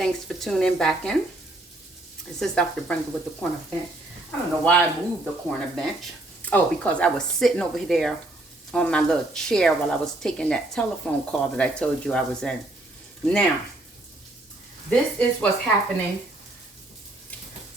Thanks for tuning back in. This is Dr. Brenda with the corner bench. I don't know why I moved the corner bench. Oh, because I was sitting over there on my little chair while I was taking that telephone call that I told you I was in. Now, this is what's happening.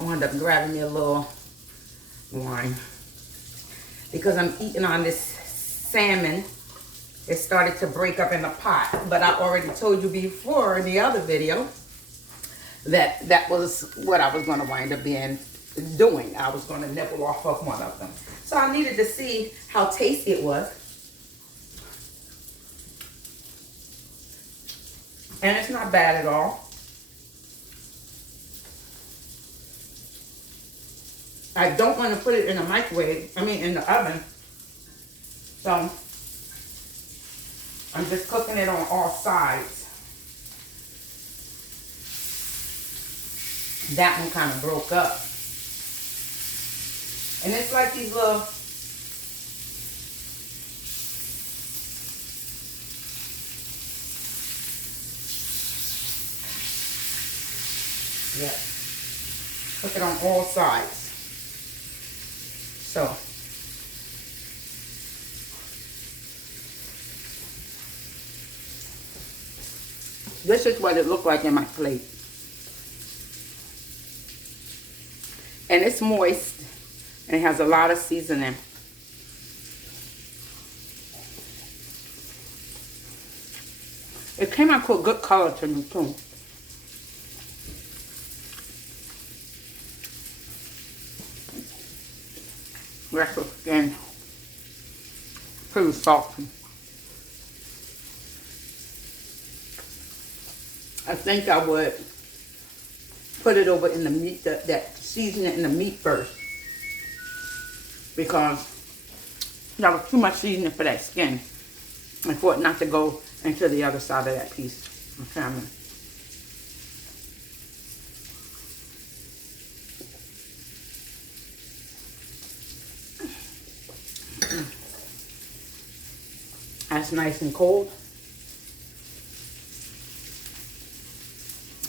I wound up grabbing me a little wine because I'm eating on this salmon. It started to break up in the pot, but I already told you before in the other video that was what I was going to wind up doing. I was going to nibble off of one of them. So I needed to see how tasty it was. And it's not bad at all. I don't want to put it in the microwave, in the oven. So I'm just cooking it on all sides. That one kind of broke up. And it's like these little cook it on all sides. So this is what it looked like in my plate. And it's moist and it has a lot of seasoning. It came out to a good color to me too. Rest of the skin, pretty salty. I think I would put it over in the meat, that season it in the meat first, because that was too much seasoning for that skin and for it not to go into the other side of that piece of salmon. That's nice and cold.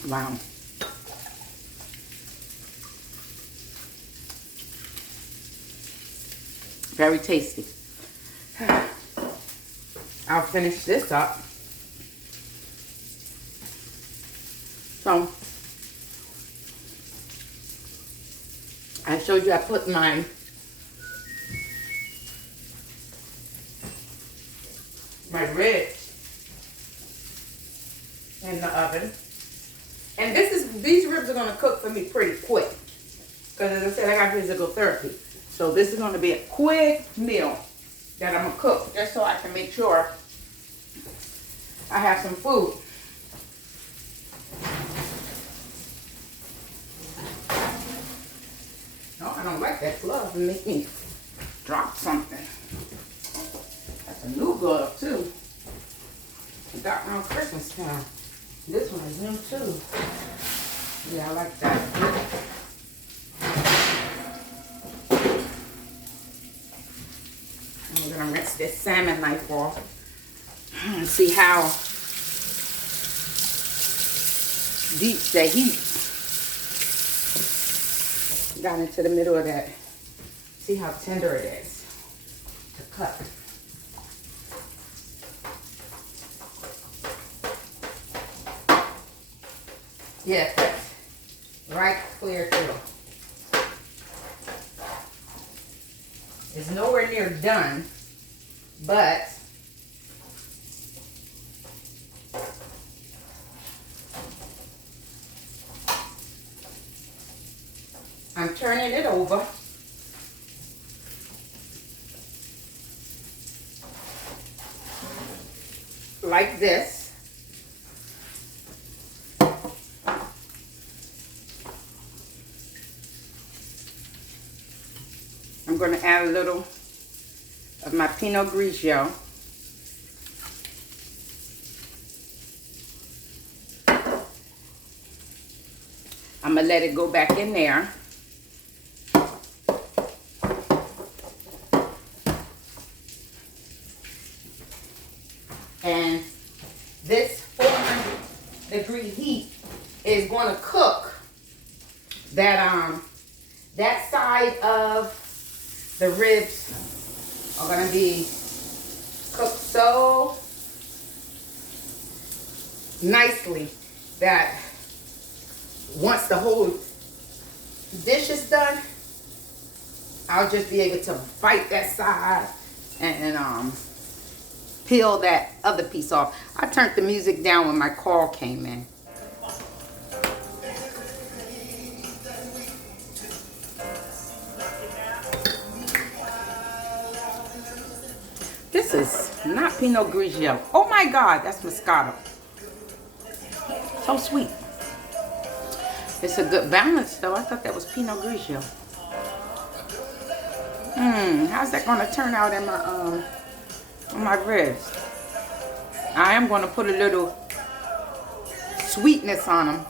Wow. Very tasty. I'll finish this up. So, I showed you I put my ribs in the oven. And these ribs are going to cook for me pretty quick. Because as I said, I got physical therapy. So this is going to be a quick meal that I'm going to cook just so I can make sure I have some food. No, I don't like that glove. It make me drop something. That's a new glove too. I got around Christmas time. This one is new too. Yeah, I like that. I'm gonna rinse this salmon knife off and see how deep the heat got into the middle of that. See how tender it is to cut. Yeah, that's right clear through. It's nowhere near done, but I'm turning it over. Like this. I'm going to add a little of my Pinot Grigio. I'm going to let it go back in there. And this 400-degree heat is going to cook that side of the ribs are going to be cooked so nicely that once the whole dish is done, I'll just be able to bite that side and peel that other piece off. I turned the music down when my call came in. This is not Pinot Grigio. Oh my God, that's Moscato. So sweet. It's a good balance though. I thought that was Pinot Grigio. How's that going to turn out in my on my ribs? I am going to put a little sweetness on them.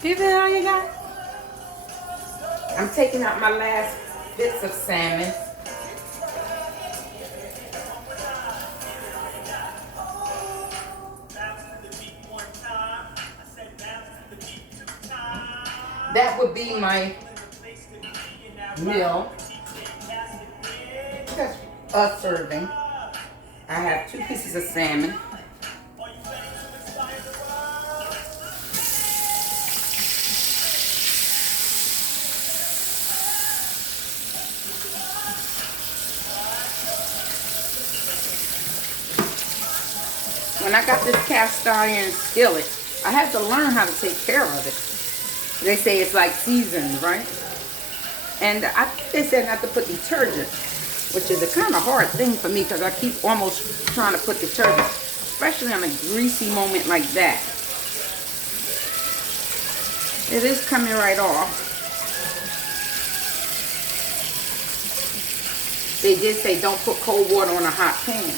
Give it all you got. I'm taking out my last bits of salmon. That would be my meal. That's a serving. I have 2 pieces of salmon. When I got this cast iron skillet, I had to learn how to take care of it. They say it's like seasoned, right? And I think they said not to put detergent, which is a kind of hard thing for me because I keep almost trying to put detergent, especially on a greasy moment like that. It is coming right off. They did say don't put cold water on a hot pan.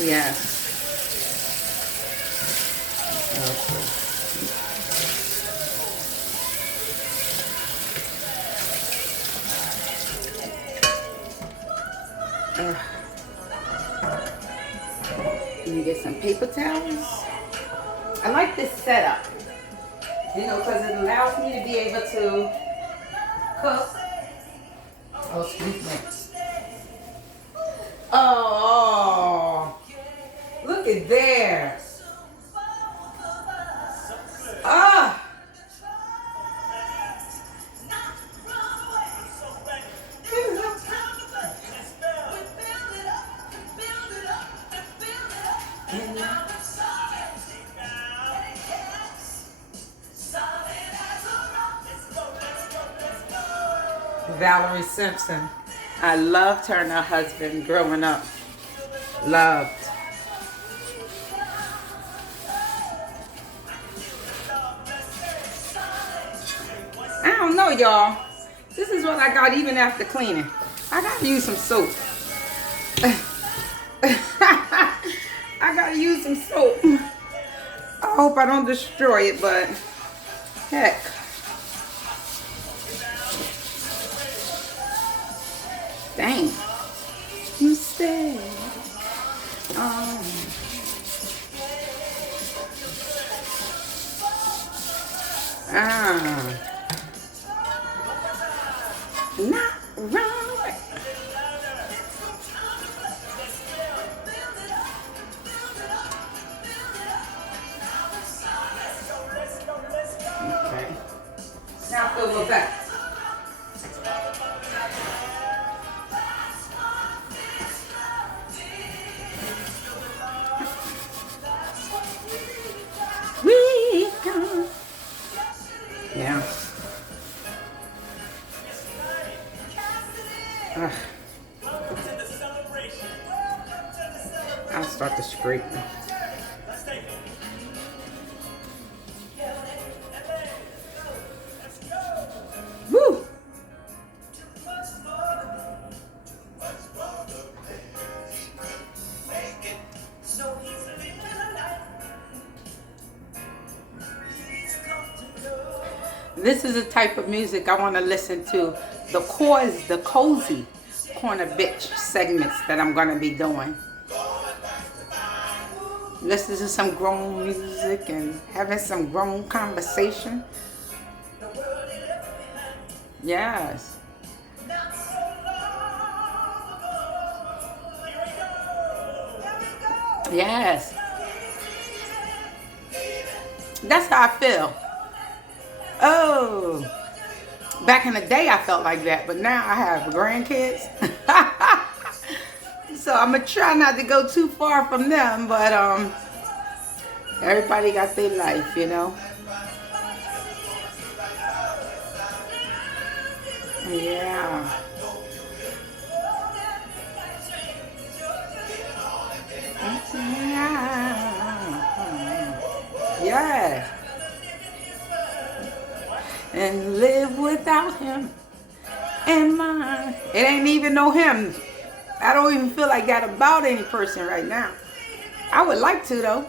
Yes. Can you get some paper towels? I like this setup, you know, because it allows me to be able to cook. Oh, excuse me. Oh, look at there. Ah. Valerie Simpson. I loved her and her husband growing up. Loved. I don't know, y'all. This is what I got even after cleaning. I gotta use some soap. I gotta use some soap. I hope I don't destroy it, but heck. Dang. You said. Not wrong. Okay. Now fill it back. Yeah. I'll start the scraping. Woo! This is the type of music I want to listen to. The cozy corner bitch segments that I'm going to be doing. Listen to some grown music and having some grown conversation. Yes. Yes. That's how I feel. Oh. Back in the day I felt like that, but now I have grandkids. So I'm going to try not to go too far from them, but everybody got their life, you know. Yeah. Yes. And live without him in mind. It ain't even no hymn. I don't even feel like that about any person right now. I would like to though.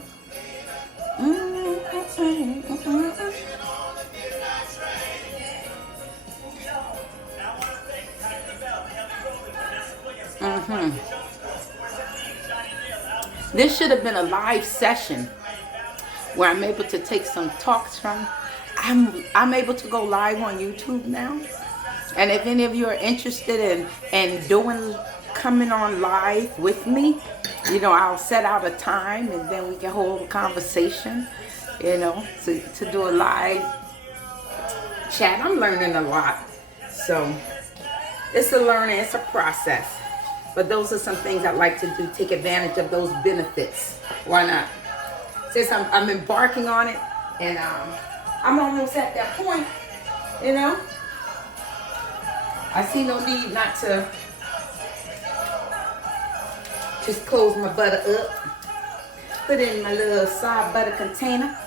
This should have been a live session where I'm able to take some talks from. I'm able to go live on YouTube now. And if any of you are interested in coming on live with me, you know, I'll set out a time and then we can hold a conversation, you know, to do a live chat. I'm learning a lot. So it's a learning, it's a process. But those are some things I'd like to do, take advantage of those benefits. Why not? Since I'm embarking on it and I'm almost at that point, you know. I see no need not to just close my butter up, put it in my little soft butter container.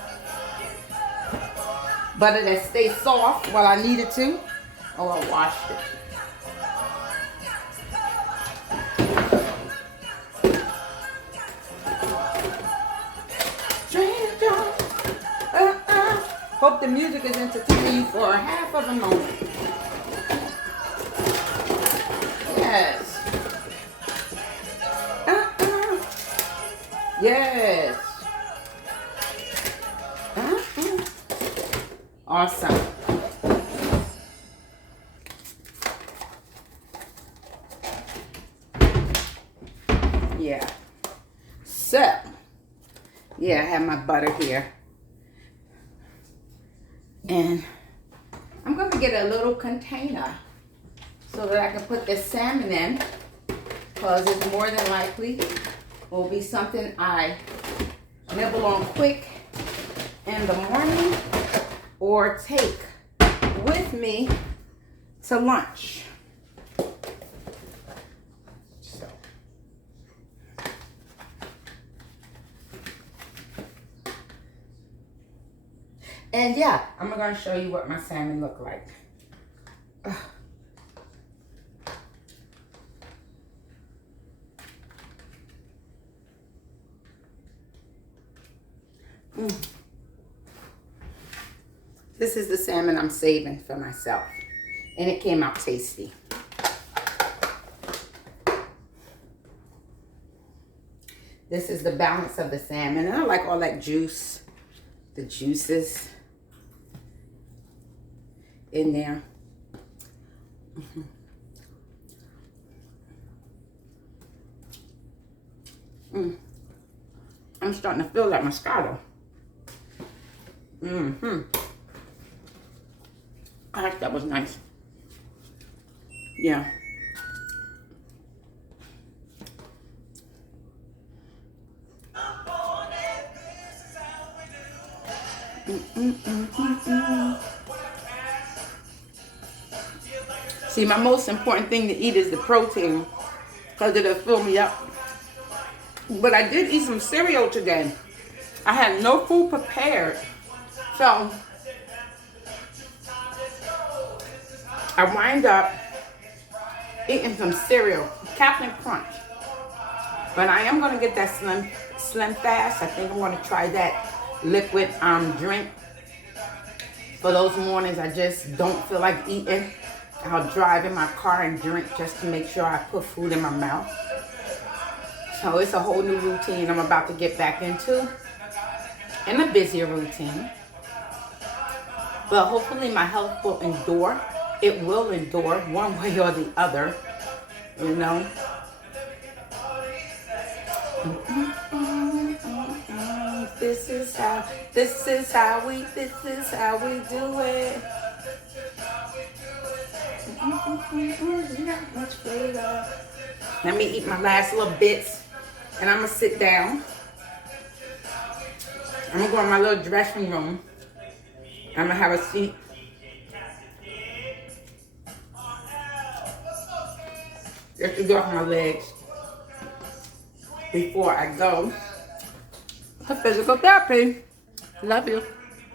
Butter that stays soft while I need it to. Oh, I washed it. Hope the music is entertaining you for a half of a moment. Yes. Yes. Awesome. Yeah. So, yeah, I have my butter here. And I'm going to get a little container so that I can put the salmon in, because it's more than likely will be something I nibble on quick in the morning or take with me to lunch. So. And yeah, I'm going to show you what my salmon look like. This is the salmon I'm saving for myself. And it came out tasty. This is the balance of the salmon. And I like all that juice, the juices in there. I'm starting to feel like Moscato. I think that was nice. Yeah. See, my most important thing to eat is the protein, because it'll fill me up. But I did eat some cereal today. I had no food prepared. So I wind up eating some cereal, Captain Crunch. But I am going to get that Slim Fast. I think I'm going to try that liquid drink. For those mornings I just don't feel like eating, I'll drive in my car and drink just to make sure I put food in my mouth. So it's a whole new routine I'm about to get back into, and a busier routine. But hopefully my health will endure. It will endure one way or the other, you know. This is how we do it. Let me eat my last little bits, and I'm gonna sit down. I'm gonna go in my little dressing room. I'm gonna have a seat. Just to get off my legs before I go to physical therapy. Love you.